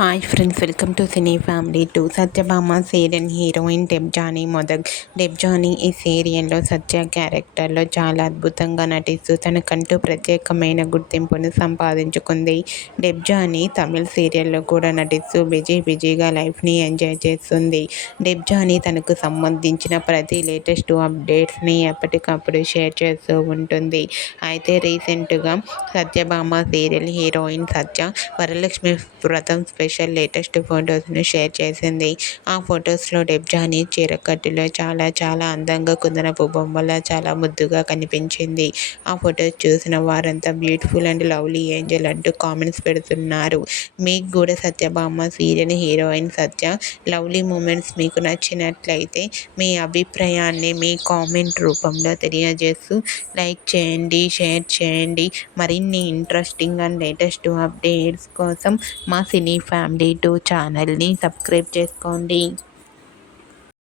Hi friends, welcome to cine family two. Satyabhama serial heroine Debjani Modak. Debjani ఈ సీరియల్లో సత్య క్యారెక్టర్లో చాలా అద్భుతంగా నటిస్తూ తనకంటూ ప్రత్యేకమైన గుర్తింపును సంపాదించుకుంది. డెబ్జానీ తమిళ్ సీరియల్లో కూడా నటిస్తూ బిజీగా లైఫ్ని ఎంజాయ్ చేస్తుంది. డెబ్జానీ తనకు సంబంధించిన ప్రతి లేటెస్ట్ అప్డేట్స్ని ఎప్పటికప్పుడు షేర్ చేస్తూ ఉంటుంది. అయితే రీసెంట్గా సత్యభామ సీరియల్ హీరోయిన్ సత్య వరలక్ష్మి వ్రతం స్పెషల్ లేటెస్ట్ ఫొటోస్ను షేర్ చేసింది. ఆ ఫొటోస్లో డెబ్జానీ చీరకట్టులో చాలా అందంగా కుందనపు బొమ్మలా చాలా ముద్దుగా కనిపించింది. ఆ ఫొటోస్ చూసిన వారంతా బ్యూటిఫుల్ అండ్ లవ్లీ ఏంజల్ అంటూ కామెంట్స్ పెడుతున్నారు. మీకు కూడా సత్యభామ సీరియల్ హీరోయిన్ సత్య లవ్లీ మూమెంట్స్ మీకు నచ్చినట్లయితే మీ అభిప్రాయాన్ని మీ కామెంట్ రూపంలో తెలియజేస్తూ లైక్ చేయండి, షేర్ చేయండి. మరిన్ని ఇంట్రెస్టింగ్ అండ్ లేటెస్ట్ అప్డేట్స్ కోసం మా సినీ ఫ్యామిలీ 2 ఛానల్ని సబ్స్క్రైబ్ చేసుకోండి.